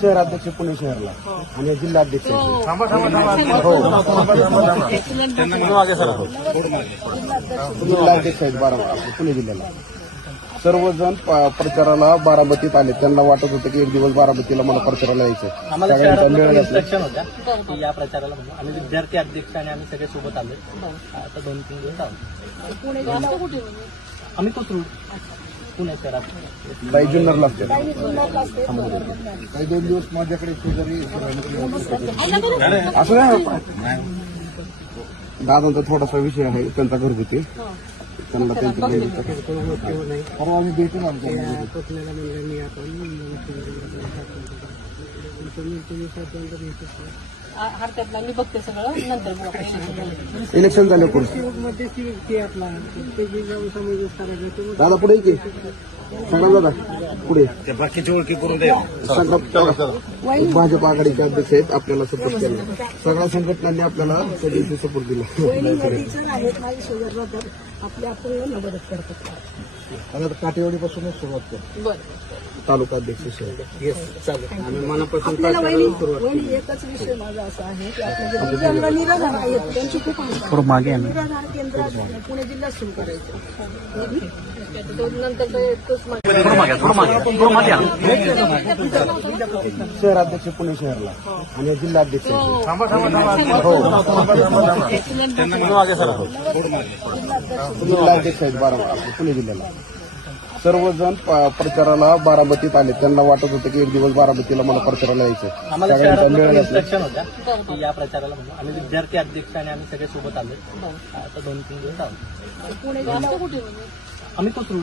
शहराध्यक्ष पुणे शहरला आणि जिल्हाध्यक्ष जिल्हाध्यक्ष आहेत बारामती पुणे जिल्ह्याला. सर्वजण प्रचाराला बारामतीत आले. त्यांना वाटत होतं की एक दिवस बारामतीला मला प्रचाराला यायचं. आम्हाला शहरात इन्स्ट्रक्शन होत्या की या प्रचाराला म्हणून आम्ही विद्यार्थी अध्यक्ष आणि आम्ही सगळे सोबत आलो. आता 2-3 दिवस आहोत. आम्ही कोथरूड पुणे शहरात काही जुन्नरला असते. काही 2 दिवस माझ्याकडे असं नाही. दादांचा थोडासा विषय आहे त्यांचा घरगुती. त्यांना परवा आम्ही भेटून मी बघते सगळं नंतर इलेक्शन झालं पुढे दादा पुढे की सगळा दादा पुढे बाकीची ओळखी करून द्या. भाजप आघाडीचे अध्यक्ष आहेत. आपल्याला सपोर्ट केला. सगळ्या संघटनांनी आपल्याला त्या दिवशी सपोर्ट दिला. आता काटेवाडीपासूनच सुरुवात करतो. तालुका अध्यक्ष आम्ही मनापासून एकच विषय माझा असा आहे की आपल्या जे दिव्यांग निराधार आहेत त्यांची खूप निराधार केंद्र पुणे जिल्ह्यात सुरू करायचं. नंतर शहराध्यक्ष पुणे शहरला आणि जिल्हाध्यक्ष जिल्हाध्यक्ष आहेत बारामती पुणे जिल्ह्याला. सर्वजण प्रचाराला बारामतीत आले. त्यांना वाटत होतं की एक दिवस बारामतीला मला प्रचाराला यायचं. आम्हाला शहरात इन्स्ट्रक्शन होत्या की या प्रचाराला म्हणून आम्ही विद्यार्थी अध्यक्ष आणि आम्ही सगळे सोबत आलो. आता 2-3 दिवस आहोत. पुणे आम्ही कोथरूड